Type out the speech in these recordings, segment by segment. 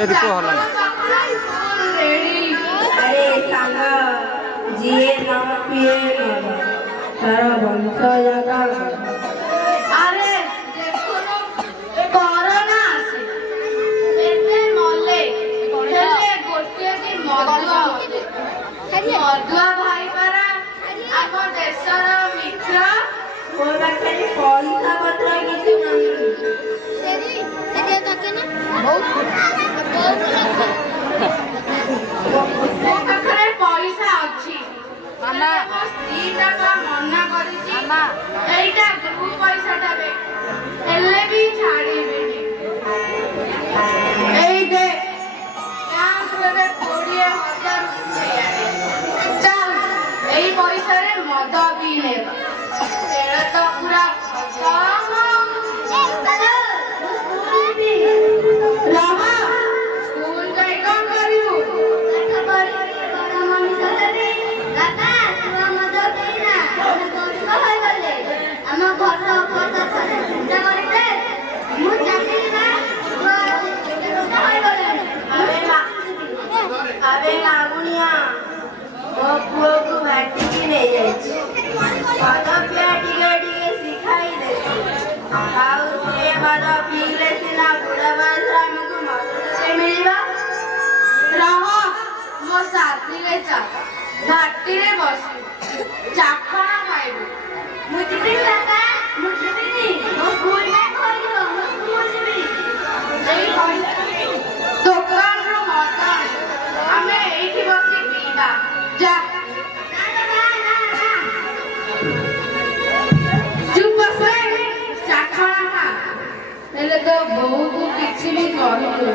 ଏଠି କୁହ ହେଲା अरे सांगा जिए ना पिए ना तारा वंश जागा अरे देखो कोरोना आसे एते मले हेले गोटे की मदुआ भाई परा आम देशर मित्र ମୋ ପାଖରେ ପଇସା ପତ୍ର କିଛି ନାହିଁ ମୋ ପାଖରେ ପଇସା ଅଛି ମାମା ମୋ ସ୍ତ୍ରୀ ଟା ମନା କରିଛି ଏଇଟା ଗ୍ରୁପ ପଇସାଟା ବେ ହେଲେ ବି ଛାଡ଼ିବେନି ଏଇ ଦେ ବ୍ୟାଙ୍କରେ 20,000 ଚାଲ ଏଇ ପଇସାରେ ମଦ ପିଇ ନେବା ତେଳ ତ ପୁରା ସ୍କୁଲ ଯାଇ କଣ କରିବୁ अबे नागुनिया ମୋ ପୁଅକୁ ବାଟିକି ନେଇଯାଇଛି ମଦ ପିଆ ଟିକେ ଟିକେ ଶିଖାଇ ଦେ ଆଉ ସେ ମଦ ପିଇଲେ ସିନା ବୁଢ଼ା ବୟସରେ ଆମକୁ ମଦ ମିଳିବ ରହ ମୋ ସାଥିରେ ଚାଲ ଘାଟିରେ ବସିବୁ ଚାଖଣା ଖାଇବୁ ମୁଁ ଯିବିନି ବାପା ମୁଁ ଯିବିନି ମୋ ସ୍କୁଲ ବ୍ୟାଗ ଖୋଲିବ ମୁଁ ସ୍କୁଲ ଯିବି ଏଇ ଦୋକାନରୁ ମଦ ଆଣିବୁ ଆମେ ଏଇଠି ବସି ପିଇବା ଯା ଚୁପ ବସେ ଚାଖଣା ଖା ହେଲେ ତୋ ବୋଉକୁ କିଛି ବି କହିବୁ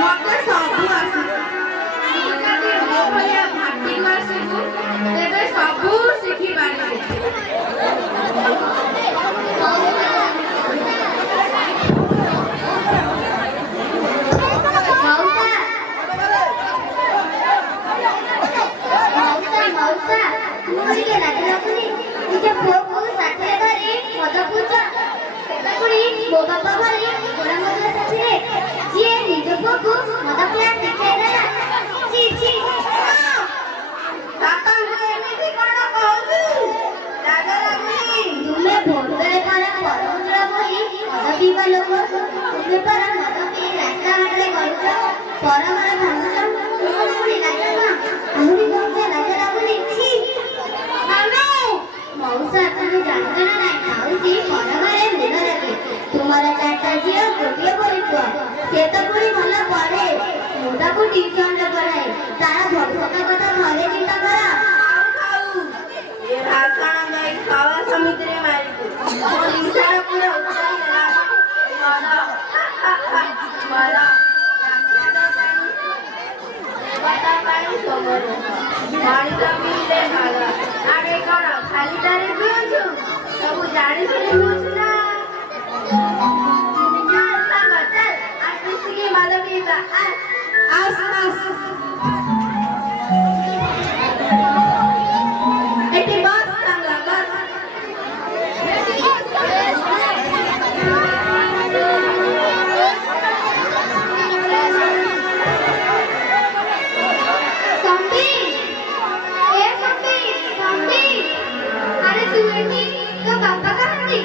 ମତେ ସବୁ ଆସେ ତୁ ଯଦି ମୋ ଭଳିଆ ଭାଟିକୁ ଆସିବୁ ତେବେ ସବୁ ଶିଖିପାରିବୁ ମୋ ବାପା ଭଳି ଗୋରା ମଦୁଆ ସାଥିରେ ଯିଏ ନିଜ ପୁଅକୁ ମଦ ପିଆ ଶିଖେଇ ଦେଲା। ଛି ଛି। ପର ଘର ଭାଙ୍ଗୁଛ ତୁମ ପୁଣି ଲାଜ ନା ଆହୁରି କହୁଛ ଲାଜ ଲାଗୁନି ଛି ମଉସା ତମେ ଜାଣିଛ ନା ନାଇଁ ମାଉସୀ ପର ଘରେ ଭଲ ଲାଗେ ତୁମର ଚାରିଟା ଝିଅ ଗୋଟିଏ ପରି ପୁଅ ସେ ତ ପୁଣି ଭଲ ପଢେ ମୁଁ ତାକୁ ଟିଉସନରେ ପଢାଏ ତାର ଭବିଷ୍ୟତ କଥା ଘରେ ଚିନ୍ତା କର ଏ ଭାଷଣ ଯାଇ ଖାওয়া ସମିତିରେ ମାରିବୁ ମୋ ନିଶାର ପୁରା ଉଠାଇ ଦେଲା ଦେବତା ପାଣି ସମର ମଣିଷ ପିଇଲେ ଭଲ ଆଗେ କଣ ଖାଲିଟାରେ ପିଉଛୁ ସବୁ ଜାଣି ଶୁଣି ପିଉଛୁ ନା ଚାଲ ସାଙ୍ଗ ଚାଲ ଆସ ମିଶିକି ମଦ ପିଇବା ଏଠି ବସ ସାଙ୍ଗ ବସ ସମ୍ବି ଏ ସମ୍ବି ସମ୍ବି ଆରେ ତୁ ଏଠି ତୋ ବାପା କାହାନ୍ତି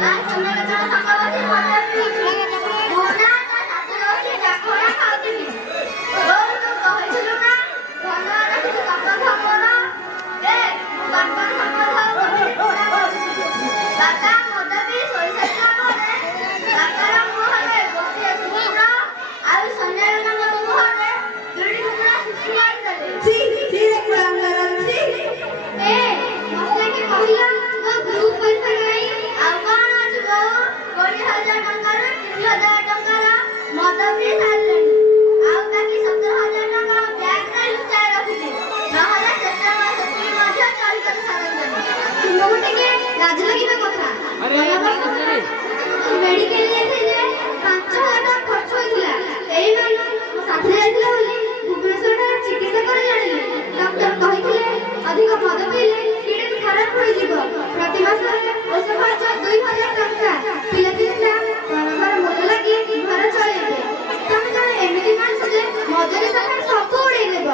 ଆ ତମେ କେତେବେଳେ ସାଙ୍ଗ ବସି ମଜା ପିଉଛୁ ମୋ ନା ତା ଶାଶୁ ରହୁଛି ଡାକଣା ଖାଉଥିଲି ବୋଉ ତୁ କହିଥିଲୁ ନା ଭଲ ରଖିଛୁ ବାପା ସମ୍ବର ଏ ମୁଁ ବାପା ସମ୍ବର ବାପା ମଦ ପିଇ ଶୋଇସାରିଲା ପରେ ବାପାର ମୁହଁରେ ଗୋଟିଏ କୁକୁର ଆଉ ସନ୍ଧ୍ୟାବେଳଙ୍କ ମୁହଁରେ ଦୁଇଟି କୁକୁର ଶିଶୁ ମାରିଦେଲେ ଏ ମତେ କି କହିଲା ମୋ ଗ୍ରୁପ ପଇସା ନାହିଁ ଆଉ କଣ ଅଛି ବୋଉ 20,000 ଟଙ୍କାରୁ 3,000 ଟଙ୍କାର ମଦ ପିଇ ସାରିଲେଣି ଆଉ ବାକି 17,000 ଟଙ୍କା ବ୍ୟାଙ୍କରେ ଲୁଚାଇ ରଖିଛି ନହେଲେ ସେଟା ସେତିକି ମଧ୍ୟ ଚୋରି କରି ସାରନ୍ତାଣି ତୁମକୁ ଟିକେ ଲାଜ ଲାଗିବା କଥା ମେଡିକାଲ ଯାଇଥିଲେ 5,000 ଟଙ୍କା ଖର୍ଚ୍ଚ ହୋଇଥିଲା ଏଇମାନେ ମୋ ସାଥିରେ ଯାଇଥିଲା ବୋଲି ଭୁବନେଶ୍ୱରରେ ଚିକିତ୍ସା କରି ଜାଣିଲି ଡକ୍ଟର କହିଥିଲେ ଅଧିକ ମଦ ପିଇଲେ କିଡନୀ ଖରାପ ହୋଇଯିବ ପ୍ରତି ମାସରେ ଔଷଧ ଖର୍ଚ୍ଚ 2,000 ଟଙ୍କା ପିଲାଦିନଟା ଘର ମଦ ଲାଗି ଘର ଚଳେଇବେ ତମେ ଜଣେ ଏମିତି ମଣିଷ ଯେ ମଦରେ ସାଙ୍ଗେ ସବୁ ଉଡେଇ ଦେବ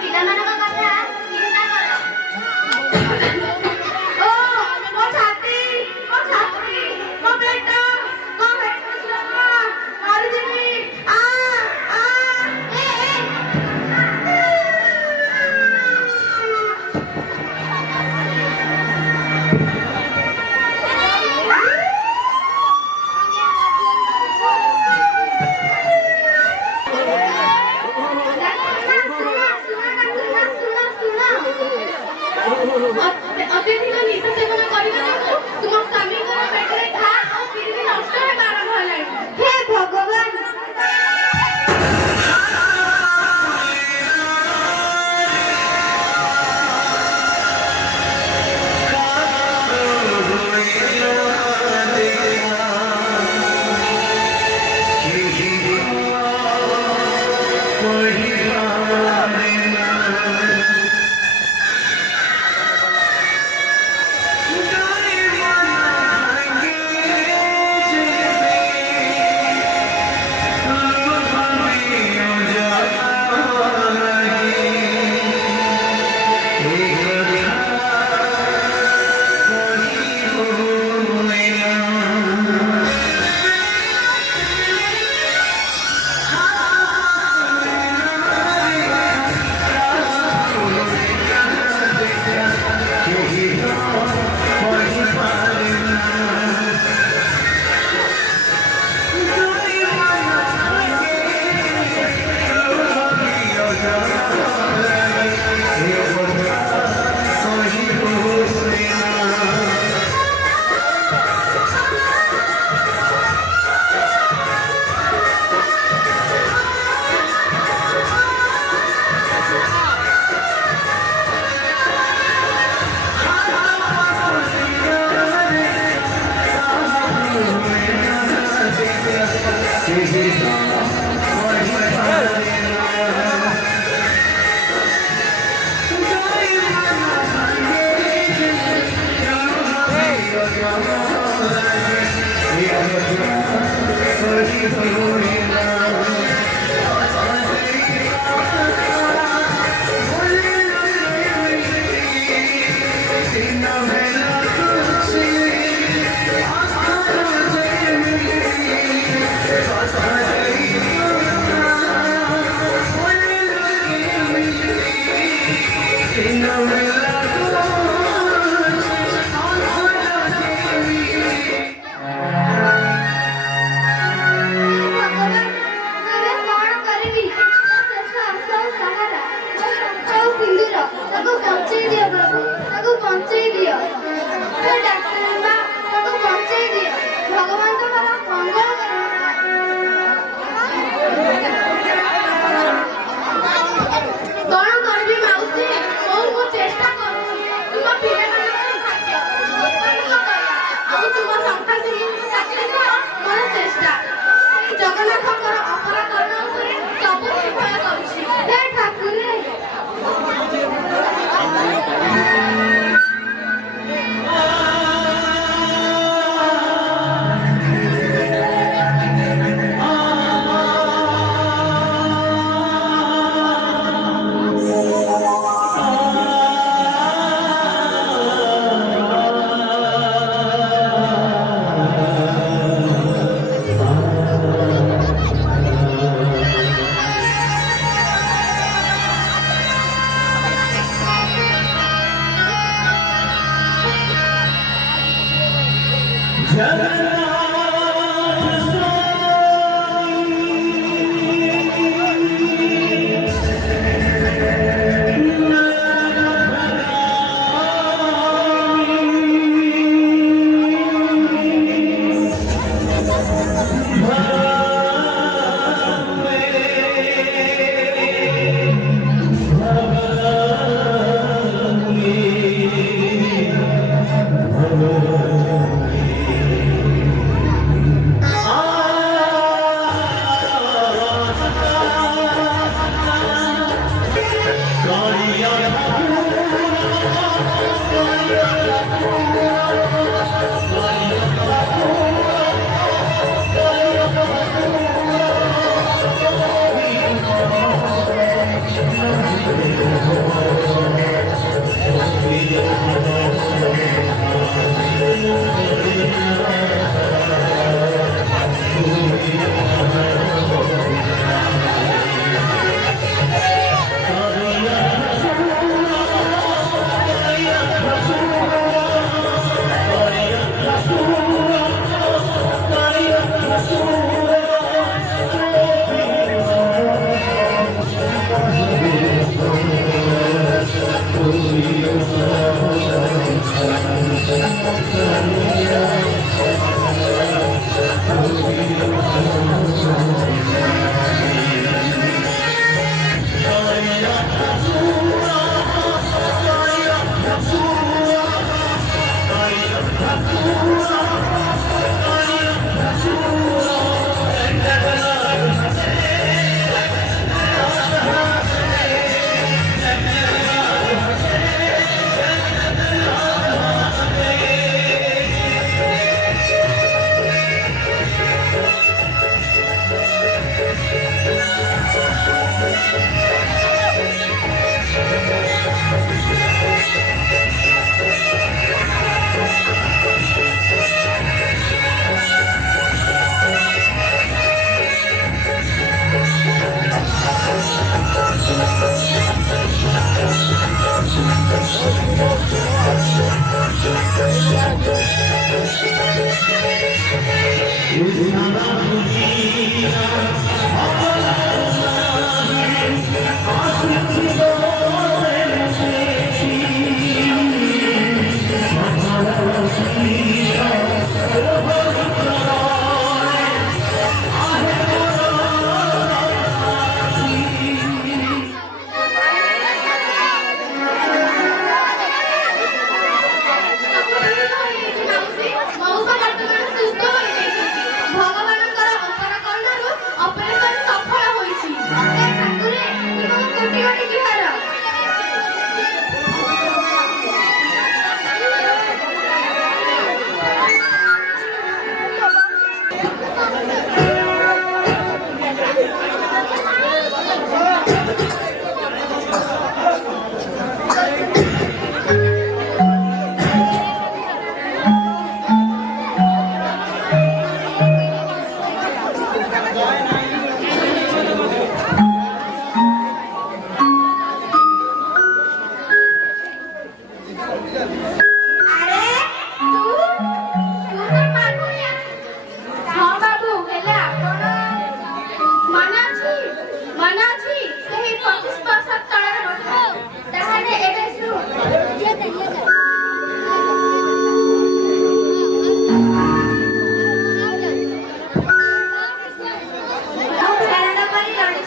ପିଲାମାନଙ୍କ କଥା ଚିନ୍ତା କର ଓ ମୋ ଛାତି ମୋ ପେଟ ମରିଯିବି ଅତ୍ୟଧିକ ନିଶା ସେବନ କରିବା ଯୋଗୁଁ ତୁମ ସ୍ୱାମୀଙ୍କର ପେଟରେ ଘା ଆଉ କିଡନୀ ନଷ୍ଟ ହେବା ଆରମ୍ଭ ହେଲାଣି ହେ ଭଗବାନ ଜଗନ୍ନାଥଙ୍କର ଅପରାକରଣ ଉପରେ ସବୁ ନିର୍ଭର କରୁଛି। ହେ ଠାକୁରେ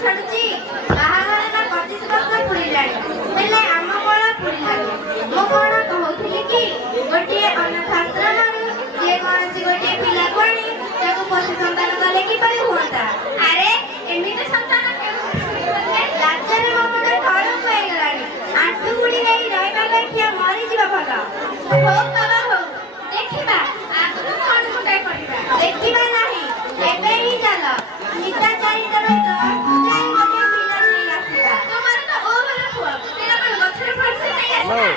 ଛାଡୁଛି କିପରି ହୁଅନ୍ତା? ଆରେ ଏମିତି ସନ୍ତାନ କେଉଁଠୁ ଲାଜରେ ମୋ ମୁଣ୍ଡ ତଳକୁ ହେଇଗଲାଣି। ଆଣ୍ଠୁ ଗୁଡ଼ି ନେଇ ରହିବା ଅପେକ୍ଷା ମରିଯିବା ଭଲ। ହଉ ବାବା ହଉ, ଦେଖିବା ଆଗକୁ କଣ ଗୋଟାଏ କରିବା। ଦେଖିବା ନାହିଁ, ଏବେ ହିଁ ଚାଲ। ନିତା ଚାରିଟାର ଦଳକୁ ଯାଇ ଗୋଟିଏ ପିଲା ନେଇ ଆସିବା। ତୁମର ତ ଓ ଭଲ ପୁଅ, ପିଲାମାନେ ଗଛରେ ଫଳୁଛି ନେଇ ଆସିବା।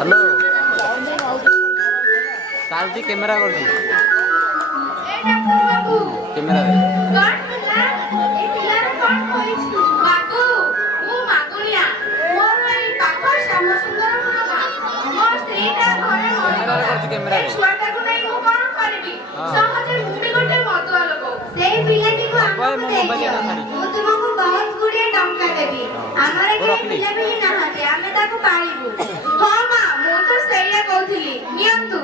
ହ୍ୟାଲୋ ଚାଲଛି କ୍ୟାମେରା କରୁଛି ଏ ଡାକ୍ତର ବାବୁ, କ୍ୟାମେରାରେ କଣ ହେଲା? ଏ ପିଲାର କଣ ହୋଇଛି? ବାବୁ, ମୁଁ ମାଗୁଣିଆ। ମୋର ଏଇ ପାଖ ଶ୍ୟାମସୁନ୍ଦରପୁର ଗାଁ। ମୋ ସ୍ତ୍ରୀଟା ଘରେ କ୍ୟାମେରାରେ କରୁଛି ମରିଗଲା। କ୍ୟାମେରାରେ। ଏ ଛୁଆଟାକୁ ନେଇ ମୁଁ କଣ କରିବି? ହଁ। ସହଜେ ମୁଁ ବି ଗୋଟେ ମଦୁଆ ଲୋକ। ସେଇ ପିଲାଟିକୁ ବାବା, ଆମକୁ ମୋ ଦେଇଦିଅ। ମୋବାଇଲ ଏଇନା ଛାଡି। ମୁଁ ତୁମକୁ ବହୁତ ଗୁଡ଼ିଏ ଟଙ୍କା ଦେବି। ଆମର ହଉ, କେହି ରଖିଲି। ପିଲାପିଲି ନାହାନ୍ତି, ଆମେ ତାକୁ ପାଳିବୁ। ହଁ ମା, ମୁଁ ତ ସେଇଆ କହୁଥିଲି। ନିଅନ୍ତୁ।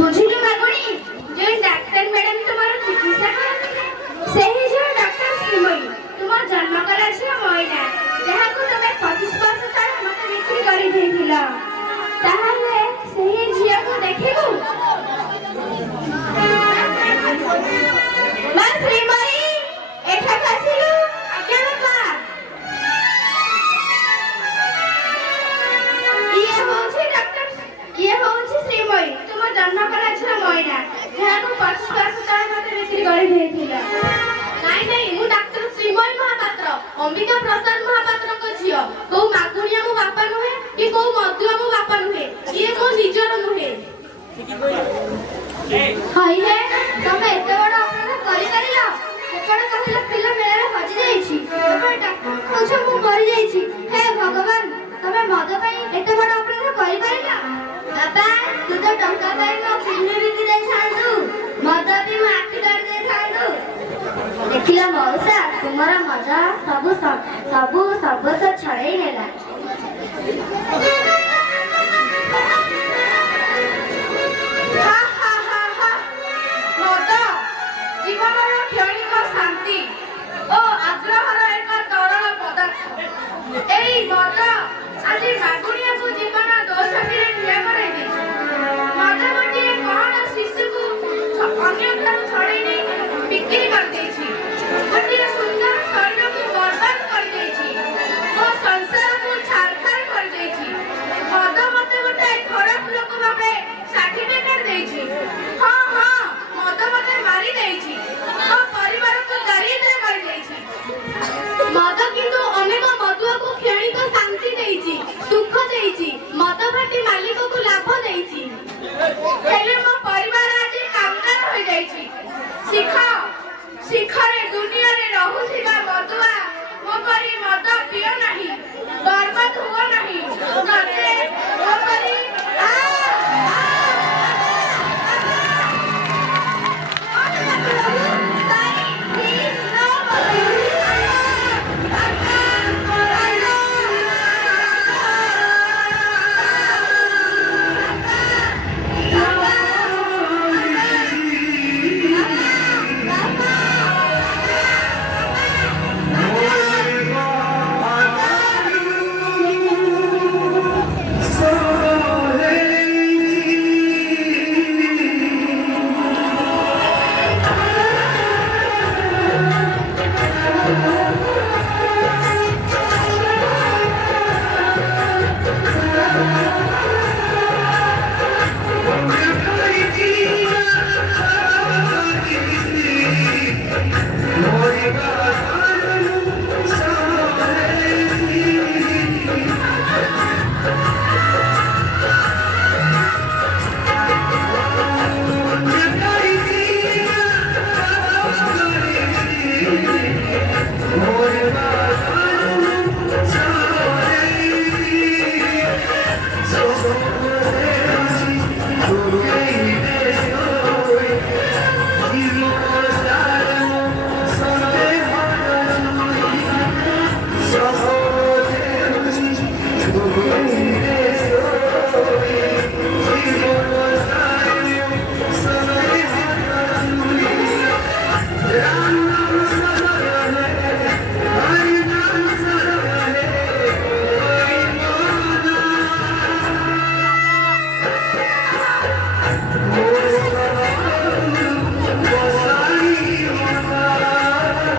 ବୁଝିଲୁ ମାଗୁଣି, ଯେଉଁ ଡାକ୍ତର ମ୍ୟାଡାମ ତୁମର ଚିକିତ୍ସା କରନ୍ତି, ସେହି ଝିଅ ଡକ୍ଟର ଶ୍ରୀମୟୀ, ତୁମ ଜନ୍ମ କଲା ଝିଅ ମଇନା, ଯାହାକୁ ତମେ 25 ବର୍ଷ ତଳେ ମତେ ବିକ୍ରି କରିଦେଇଥିଲ। ତାହେଲେ ସେହି ଝିଅକୁ ଦେଖିବୁ? ମା ଶ୍ରୀମୟୀ, ଏଠାକୁ ଆସିଲୁ। ଆଜ୍ଞା ବାପା। ଇଏ ହଉଛି ଶ୍ରୀମୟୀ, ତୁମ ଜନ୍ମ କଲା ଝିଅ ମଇନା, ଯାହାକୁ 25 ବର୍ଷ ତଳେ ମତେ ବିକ୍ରି କରିଦେଇଥିଲ। ନାଇଁ ନାଇଁ, ମୁଁ ଡାକ୍ତର ଶ୍ରୀମୟୀ ମହାପାତ୍ର, ଅମ୍ବିକା ପ୍ରସାଦ ମହାପାତ୍ରଙ୍କ ଝିଅ। କୋଉ ମାଗୁଣିଆ ମୋ ବାପା ନୁହେଁ, କି କୋଉ ମଦୁଆ ମୋ ବାପା ନୁହେଁ। ଇଏ ମୋ ନିଜର ନୁହେଁ। ହଇ ହେ, ତମେ ଏତେ ବଡ ଅପରାଧ କରିପାରିଲ? ସେପଟେ କହିଲ ପିଲା ମେଳାରେ ହଜି ଯାଇଛି, ଏପଟେ ଡାକ୍ତର କହୁଛ ମୁଁ ମରିଯାଇଛି। ହେ ଭଗବାନ, ତମେ ମଦ ପାଇଁ ଏତେ ବଡ ଅପରାଧ କରିପାରିଲ? ବାପା, ତୁ ତ ଟଙ୍କା ପାଇଁ ମୋ କିଡନୀ ବିକି ଦେଇଥାନ୍ତୁ, ମଦ ବି ମୋ ଆଖି କାଢି ଦେଇଥାନ୍ତୁ। ଦେଖିଲ ମଉସା, ତୁମର ମଜା ସବୁ ଛଡେଇ ନେଲା। ହା ହା ହା ହା। ମଦ ଜୀବନର କ୍ଷଣିକ ଶାନ୍ତି ଓ ଆଗ୍ରହର ଏକ ତରଳ ପଦାର୍ଥ। ଏଇ ମଦ ଆଜି ମାଗୁଣିଆକୁ ଜୀବନ ଦୋଛକିରେ ଠିଆ କରାଇ ଦେଇଛି। ମଦ ଗୋଟିଏ କଣ ଶିଶୁକୁ ଅନ୍ୟଠାରୁ ଛଡେଇ ନେଇ ବିକ୍ରି କରିଦେଇଛି। ଗୋଟିଏ ସୁନ୍ଦର ଶରୀରକୁ ବର୍ବାଦ କରିଦେଇଛି। ମୋ ସଂସାରକୁ ଛାରଖାର କରିଦେଇଛି। ମଦ ମତେ ଗୋଟେ ଖରାପ ଲୋକ ଭାବେ ସାର୍ଟିଫିକେଟ ଦେଇଛି। ହଁ ହଁ, ମଦ ମତେ ମାରି ଦେଇଛି। ମୋ ପରିବାରକୁ ଦରିଦ୍ର କରିଦେଇଛି। ମଦ କିନ୍ତୁ ଅନେକ ମଦୁଆକୁ କ୍ଷଣିକ ଶାନ୍ତି ଦେଇଛି, ସୁଖ ଦେଇଛି। ମଦ ଭାଟି ମାଲିକକୁ ଲାଭ ଦେଇଛି। ହେଲେ ମୋ ପରିବାର ଆଜି କାଙ୍ଗାଳ ହୋଇଯାଇଛି। ଶିଖରେ ଦୁନିଆରେ ରହୁଥିବା ମଦୁଆ ମୋ ପରି ମଦ ପିଅ ନାହିଁ, ବର୍ବାଦ ହୁଅ ନାହିଁ।